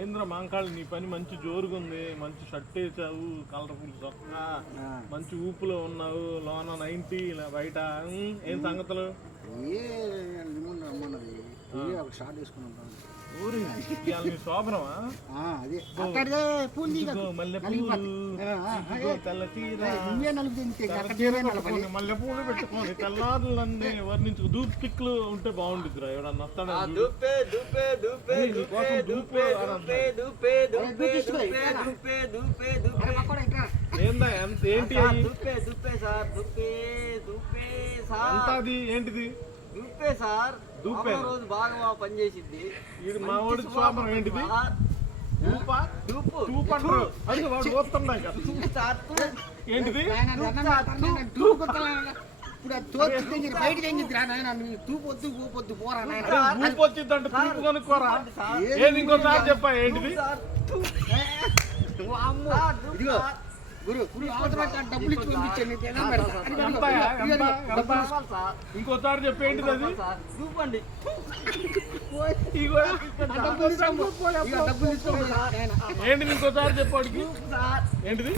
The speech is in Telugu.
ఏంద్ర మాంకాళ్ళు నీ పని మంచి జోరుగుంది, మంచి షర్ట్ వేసావు, కలర్ఫుల్ చొక్కా, మంచి ఊపులో ఉన్నావు, లోన 90 బయట ఏం సంగతులు? రమ్మన్నది షార్ట్ వేసుకుని ఊరి శోభనమా? మల్లెపూలు పెట్టుకోండి, తెల్లారులన్నీ వర్ణించు. ధూప్ స్టిక్లు ఉంటే బాగుంటుంది రా, ఎవడన్నా వస్తాడా? ఏందా ఏంటి ఎంత అది ఏంటిది? దుప్పే సార్, దుప్పే రోజు బాగా పనిచేసింది. ఇది మా వాడి శోభనం. ఏంటిది? అది వాడు వస్తుందా? ఏంటిది? ఊపు వచ్చిందంటే తూపు కనుక్కోరా. ఏది ఇంకోసారి చెప్పా? ఏంటిది? ఇంకోసారి చెప్పేంటిది? అది ఏంటిది? ఇంకోసారి చెప్పాడు. ఏంటిది?